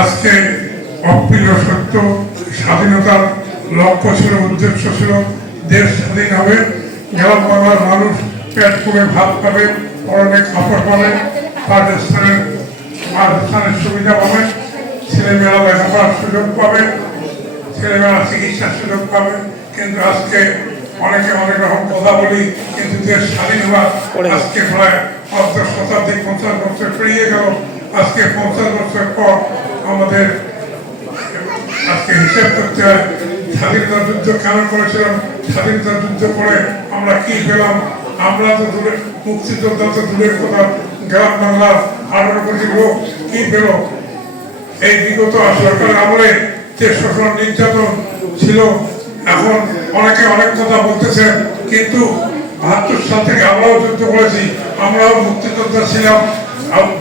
আজকে অপ্রিয় সত্য, স্বাধীনতার লক্ষ্য ছিল, উদ্দেশ্য ছিল দেশ স্বাধীন হবে, গ্রাম বাংলার মানুষ পেট পুরে ভাত পাবে, পরনে কাপড় পাবে, বাসস্থানের সুবিধা পাবে, ছেলেমেয়েরা লেখাপড়ার সুযোগ পাবে, ছেলেমেয়েরা চিকিৎসার সুযোগ পাবে। কিন্তু আজকে অনেকে অনেক রকম কথা বলি, কিন্তু দেশ স্বাধীন হওয়ার আজকে প্রায় 50 বছর পেরিয়ে গেল। আজকে 50 বছর পর আমাদের আজকে হিসেব করতে হয় স্বাধীনতা যুদ্ধ কেন করেছিলাম, স্বাধীনতা যুদ্ধ করে আমরা কি পেলাম। আমরা তো দূরে, মুক্তিযোদ্ধা তো দূরের কথা, গ্রাম বাংলার 18 কোটি লোক কি পেল। এই বিগত সরকারের আমলে যে শোষণ নির্যাতন ছিল, এখন অনেকে অনেক কথা বলতেছেন, কিন্তু 72 সাল থেকে আমরাও যুদ্ধ করেছি, আমরাও মুক্তিযোদ্ধা ছিলাম,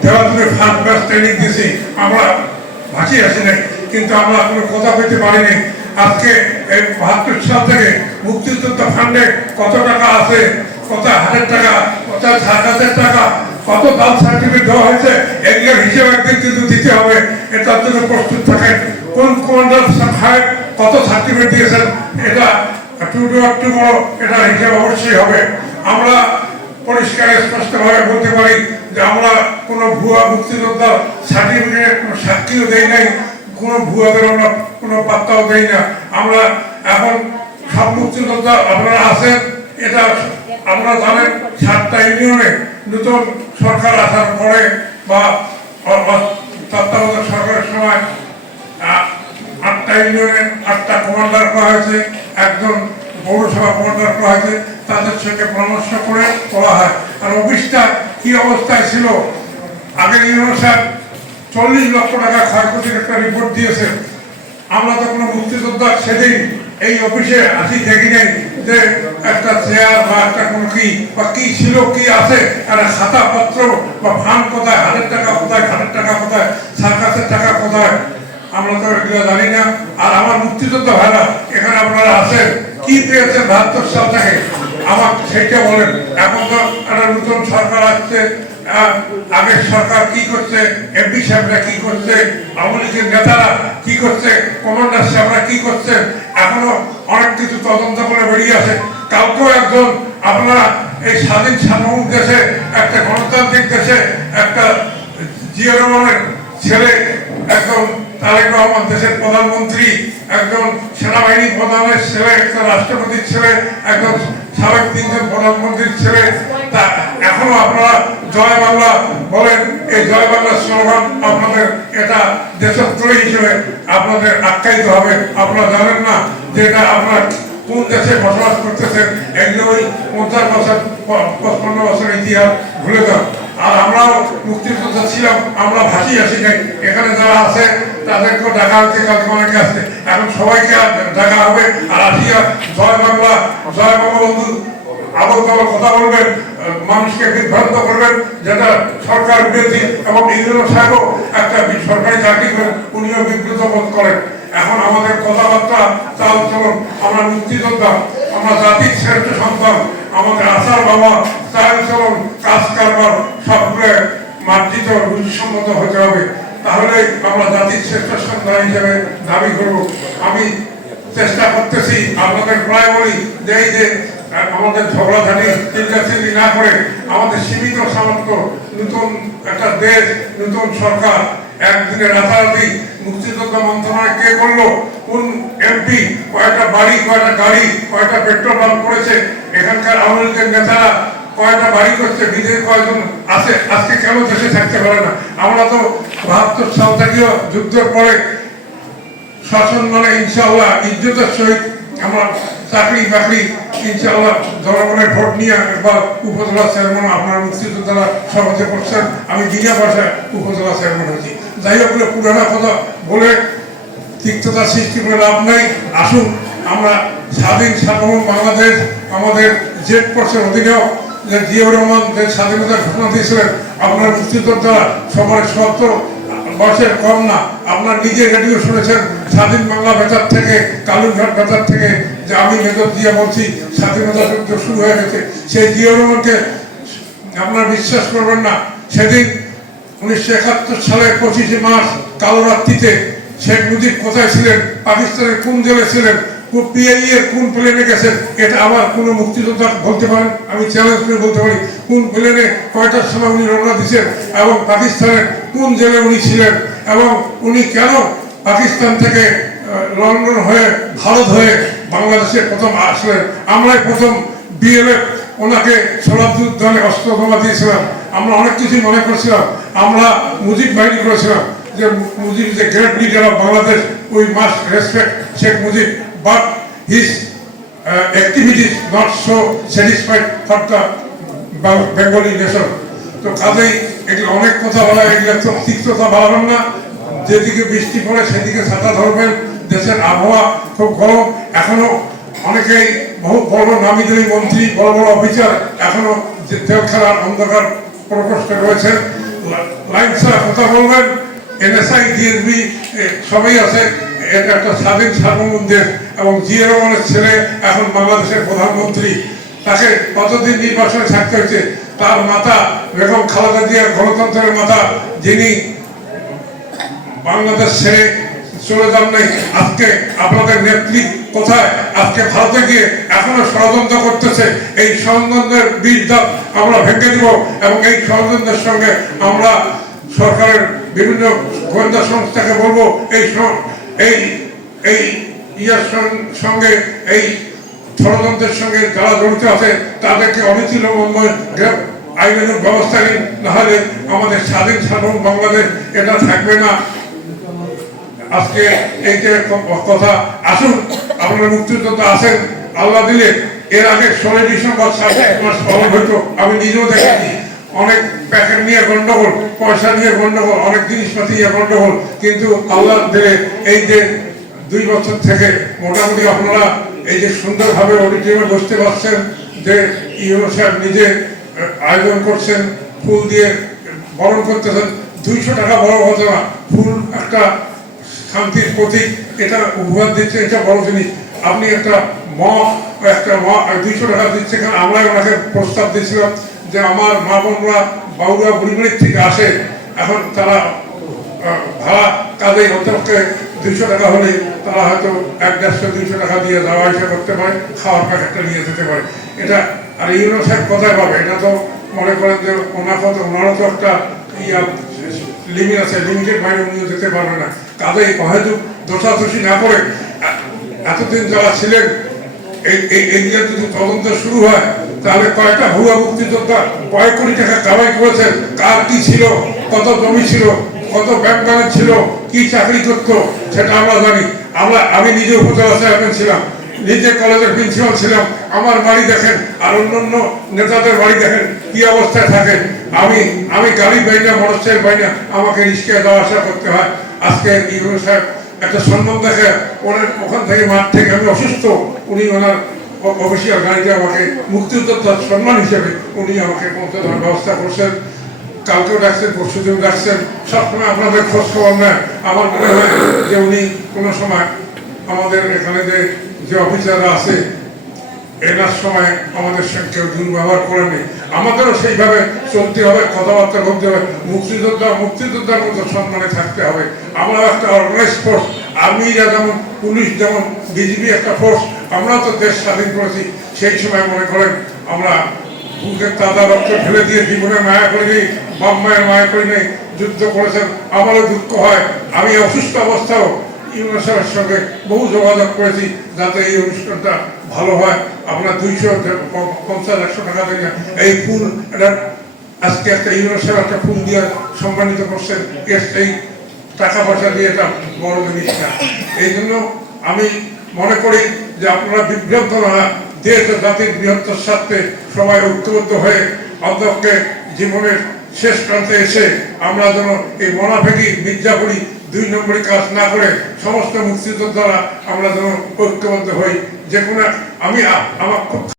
দেওয়াদুরে ফার্স্ট ব্যাচ ট্রেনিং দিয়েছি, আমরা ভাসিয়ে আসি নাই, কিন্তু আমরা কোনো কথা পেতে পারিনি। আজকে এই 72 সাল থেকে মুক্তিযোদ্ধা ফান্ডে কত টাকা আছে, কত হাজার টাকা, কত 7,000 টাকা, কত দাম সার্টিফিকেট দেওয়া হয়েছে, এগুলোর হিসেবে একদিন কিন্তু দিতে হবে। এটার জন্য প্রস্তুত থাকেন। কোন কমান্ডার সাহেব কত সার্টিফিকেট দিয়েছেন, এটা টুমরো এটার হিসেব অবশ্যই হবে। আমরা পরিষ্কার স্পষ্টভাবে বলতে পারি যে আমরা কোনো ভুয়া মুক্তিযোদ্ধা সার্টিফিকেট কোনো সাক্ষীও দেই নাই, কোনো ভুয়াদের আমরা কোনো পাত্তাও দেই না। আমরা এখন সব মুক্তিযোদ্ধা আপনারা আছেন, এটা আপনারা জানেন। 7টা ইউনিয়নে নতুন সরকার আসার পরে বা তত্ত্বাবধায়ক সরকারের সময় 8টা ইউনিয়নে 8টা কমান্ডার করা হয়েছে, একজন পৌরসভা কমান্ডার করা হয়েছে, তাদের সঙ্গে পরামর্শ করে করা হয়। আর অফিসটা কি অবস্থায় ছিল, আগের ইউনিয়ন সাহেব 40 লক্ষ টাকা ক্ষয়ক্ষতির একটা রিপোর্ট দিয়েছে। আমরা তো কোনো মুক্তিযোদ্ধা সেদিন এই অফিসে আসি দেখি নাই যে একটা চেয়ার বা একটা কোনো কি বা কি ছিল, কি আছে, একটা খাতা পত্র বা ফান্ড কোথায়, 1,000 টাকা কোথায়, 1,000 টাকা কোথায়, সার্কাসের টাকা কোথায়, আমরা তো এগুলো জানি না। আর আমার মুক্তিযোদ্ধা ভাইরা এখানে আপনারা আছেন, কি পেয়েছেন 72 সাল থেকে আমার সেইটা বলেন। এখন তো একটা নতুন সরকার আসছে, আগের সরকার কি করছে, এমপি সাহেবরা কি করছে, আওয়ামী লীগের নেতারা কি করছে, কমান্ডার সাহেবরা কি করছে, এখনো অনেক কিছু তদন্ত করে বেরিয়ে আসে। কাউকেও একজন আপনারা এই স্বাধীন সার্বভৌম দেশে, একটা গণতান্ত্রিক দেশে, একটা জিয়া রহমানের ছেলে, একজন তারেক রহমান দেশের প্রধানমন্ত্রী, একজন সেনাবাহিনী প্রধানের ছেলে, একটা রাষ্ট্রপতির ছেলে, একজন সাবেক 3জন প্রধানমন্ত্রীর ছেলে, তা এখনো আপনারা জয় বাংলা বলেন। এই জয় বাংলার স্লোগান আপনাদের এটা দেশদ্রোহী হিসেবে আপনাদের আখ্যায়িত হবে। আপনারা জানেন না যে এটা আপনারা কোন দেশে বসবাস করতেছেন, এগুলো ওই 50 বছর 55 বছরের ইতিহাস ভুলে যান। আর আমরাও মুক্তিযোদ্ধা ছিলাম, আমরা ভাসিয়ে আসি নাই। এখানে যারা আছে তাদেরকেও ডাকা হচ্ছে, কালকে অনেকে আসছে, এখন সবাইকে ডাকা হবে। আর আসিয়া জয় বাংলা, জয় বঙ্গবন্ধু আবল তাবল কথা বলবেন, মানুষকে বিভ্রান্ত করবেন, যেটা সরকার বিরোধী। এবং ইউনিয়ন সাহেবও একটা সরকারি চাকরি করেন, উনিও বিব্রত বোধ করেন। এখন আমাদের কথাবার্তা, চাল চলন, আমরা মুক্তিযোদ্ধা, আমরা জাতির শ্রেষ্ঠ সন্তান, আমাদের আচার বাবা, চাল চলন, কাজ কারবার সবগুলো মার্জিত রুচিসম্মত হতে হবে। তাহলে আমরা জাতির শ্রেষ্ঠ সন্তান হিসেবে দাবি করব। আমি চেষ্টা করতেছি, আপনাদের প্রায় বলি যে এই যে আমাদের ঝগড়াঝাটি চিল্লাচিল্লি না করে, আমাদের সীমিত সামর্থ্য, নতুন একটা দেশ, নতুন সরকার, একদিনে রাতারাতি মুক্তিযোদ্ধা মন্ত্রণালয় কে করলো, কোন এমপি কয়টা বাড়ি, কয়টা গাড়ি, কয়টা পেট্রোল পাম্প করেছে, এখানকার আওয়ামী লীগের নেতারা কয়টা বাড়ি করছে, বিদেশ কয়জন আছে, আজকে কেন দেশে থাকতে পারে না। আমরা তো 72 সাল থেকেও যুদ্ধের পরে শাসন মানে ইনশাআল্লাহ ইজ্জতের সহিত আমরা চাকরি বাকরি ইনশাআল্লাহ জনগণের ভোট নিয়ে একবার উপজেলা চেয়ারম্যান আপনার মুক্তিযোদ্ধারা সভাপতি করছেন, আমি বিনা পয়সায় উপজেলা চেয়ারম্যান হয়েছি। যাই হোক, পুরানা কথা বলে তিক্ততা সৃষ্টি করে লাভ নেই। আসুন আমরা স্বাধীন সার্বভৌম বাংলাদেশ, আমাদের জেড ফোর্সের অধীনেও যে জিয়াউর রহমান যে স্বাধীনতার ঘোষণা দিয়েছিলেন, আপনার মুক্তিযোদ্ধা সবার 70 বয়সের কম না। আপনার নিজে রেডিও শুনেছেন স্বাধীন বাংলা বেতার থেকে, কালুরঘাট বেতার থেকে, যে আমি মেজর জিয়া বলছি স্বাধীনতা যুদ্ধ শুরু হয়ে গেছে। সেই জিয়াউর রহমানকে আপনারা বিশ্বাস করবেন না, সেদিন 1971 সালের 25শে মার্চ কালো রাত্রিতে শেখ মুজিব কোথায় ছিলেন, পাকিস্তানের কোন জেলে ছিলেন, পিআইএ এর কোন প্লেনে গেছেন, এটা আবার কোনো মুক্তিযোদ্ধা বলতে পারেন? আমি চ্যালেঞ্জ করে বলতে পারি, কোন প্লেনে কয়টার সময় উনি রওনা দিচ্ছেন এবং পাকিস্তানের কোন জেলে উনি ছিলেন এবং উনি কেন পাকিস্তান থেকে লন্ডন হয়ে ভারত হয়ে বাংলাদেশে প্রথম আসলেন। আমরাই প্রথম বিএলএফ ওনাকে শরাবদী উদ্যানে অস্ত্র জমা দিয়েছিলাম। আমরা অনেক কিছু মনে করছিলাম, আমরা মুজিব বাহিনী করেছিলাম যে Mujib is a great leader of Bangladesh, we must respect Sheikh Mujib, but his activities not so satisfied for the Bengali nation. তো কাজেই এগুলো অনেক কথা বলা, এগুলো তো তিক্ততা বাড়াবেন না। যেদিকে বৃষ্টি পড়ে সেদিকে ছাতা ধরবেন। দেশের আবহাওয়া খুব গরম, এখনো অনেকেই বহু বড় নামি দামি মন্ত্রী, বড় বড় অফিসার এখনো জেল খেলার অন্ধকার প্রকোষ্ঠে রয়েছেন। লাইন ছাড়া কথা বলবেন। এনএসআই ডিএসবি সবাই আছে, এটা একটা স্বাধীন সার্বভৌম দেশ এবং জিয়া রহমানের ছেলে এখন বাংলাদেশের প্রধানমন্ত্রী। তাকে কতদিন নির্বাসনে থাকতে হয়েছে। তার মাতা বেগম খালেদা জিয়া গণতন্ত্রের মাতা, যিনি বাংলাদেশ ছেড়ে চলে যান নাই। আজকে আপনাদের নেত্রী কোথায়? আজকে ভারতে গিয়ে এখনো ষড়যন্ত্র করতেছে। এই ষড়যন্ত্রের বীজ আমরা ভেঙে দিব এবং এই ষড়যন্ত্রের সঙ্গে আমরা সরকারের বিভিন্ন গোয়েন্দা সংস্থাকে বলবো এই ইয়ার সঙ্গে এই ষড়যন্ত্রের সঙ্গে যারা জড়িত আছে তাদেরকে অবিলম্বে আইনের ব্যবস্থা নিন, নাহলে আমাদের স্বাধীন সাধারণ বাংলাদেশ এটা থাকবে না। আজকে এই যে কথা, আসুন আপনারা মুক্তিযোদ্ধা আছেন, আল্লাহ দিলে এর আগে 16 ডিসেম্বর 1 মাস পালন হইতো। আমি নিজেও দেখেছি অনেক প্যাকেট নিয়ে গন্ডগোল, পয়সা নিয়ে গন্ডগোল, অনেক জিনিসপাতি নিয়ে গন্ডগোল, কিন্তু আল্লাহ দিলে এই যে 2 বছর থেকে মোটামুটি আপনারা এই যে সুন্দরভাবে অডিটোরিয়ামে বসতে পারছেন, যে ইউনো সাহেব নিজে আয়োজন করছেন, ফুল দিয়ে বরণ করতেছেন। 200 টাকা বড় কথা না, ফুল একটা শান্তির প্রতীক, এটা উপহার দিচ্ছে, এটা বড় জিনিস। আপনি একটা 200 টাকা দিচ্ছে, কারণ আমরা ওনাকে প্রস্তাব দিয়েছিলাম যে আমার মা বোনরা বাউরা বুড়িবাড়ির থেকে আসে, এখন তারা ভাড়া কাজে অন্তপক্ষে 200 টাকা হলে তারা হয়তো 150-200 টাকা দিয়ে যাওয়া আসা করতে পারে, খাওয়ার প্যাকেটটা নিয়ে যেতে পারে। এটা আর ইউনো সাহেব কোথায় পাবে? এটা তো মনে করেন যে ওনারও তো একটা লিমিট আছে, লিমিটেড বাইরে উনিও যেতে পারবে না। কাজে হয়তো দোষাদোষী না করে এতদিন যারা ছিলেন এইগুলো যদি তদন্ত শুরু হয়, তাহলে কয়টা ভুয়া মুক্তিযোদ্ধা কয়েক কোটি টাকা কামাই করেছেন, কার কি ছিল, কত জমি ছিল, কত ব্যাংক ব্যালেন্স ছিল, কি চাকরি করতো, সেটা আমরা জানি। আমি নিজে উপজেলা চেয়ারম্যান ছিলাম, নিজে কলেজের প্রিন্সিপাল ছিলাম। আমার বাড়ি দেখেন আর অন্যান্য নেতাদের বাড়ি দেখেন কি অবস্থায় থাকে। আমি গাড়ি পাই না, মোটরসাইকেল পাই না, আমাকে রিক্সায় যাওয়া আসা করতে হয়। আজকে ইউনো সাহেব একটা সম্মান দেখে ওখান থেকে মাঠ থেকে, আমি অসুস্থ, উনি ওনার অফিসিয়াল গাড়িতে আমাকে মুক্তিযোদ্ধার সম্মান হিসেবে উনি আমাকে পৌঁছে দেওয়ার ব্যবস্থা করছেন। কালকেও ডাকছেন, পরশু দিন ডাকছেন, সবসময় আপনাদের খোঁজ খবর নেয়। আমার মনে হয় যে উনি কোনো সময় আমাদের এখানে যে অফিসাররা আছে এনার সময় আমাদের সঙ্গে কেউ দুর্ব্যবহার করেনি। আমাদেরও সেইভাবে চলতে হবে, কথাবার্তা বলতে হবে। মুক্তিযোদ্ধার মতো সম্মানে থাকতে হবে। আমরা একটা অর্গানাইজ ফোর্স, আর্মিরা যেমন, পুলিশ যেমন, বিজিবি একটা ফোর্স। আমরা তো দেশ স্বাধীন করেছি, সেই সময় মনে করেন আমরা বুকের তাজা রক্ত ফেলে দিয়ে জীবনে মায়া করিনি, বাপ মায়ের মায়া করিনি, যুদ্ধ করেছেন। আমারও দুঃখ হয়, আমি অসুস্থ অবস্থাও ইউনো সাহেবের সঙ্গে বহু যোগাযোগ করেছি যাতে এই অনুষ্ঠানটা ভালো হয়। আপনার 250-100 টাকা থেকে এই ফুল, এটা আজকে একটা ইউনো সাহেব একটা ফুল দিয়ে সম্মানিত করছেন, এই টাকা পয়সা দিয়ে এটা বড় জিনিস না। এই জন্য আমি মনে করি যে আপনারা বিভ্রান্ত না, দেশ ও জাতির বৃহত্তর স্বার্থে সবাই ঐক্যবদ্ধ হয়ে অন্তত জীবনের শেষ প্রান্তে এসে আমরা যেন এই মোনাফেকি মির্জাপুরি 2 নম্বরই কাজ না করে সমস্ত মুক্তিযোদ্ধারা আমরা যেন ঐক্যবদ্ধ হই। যে কোনো আমার খুব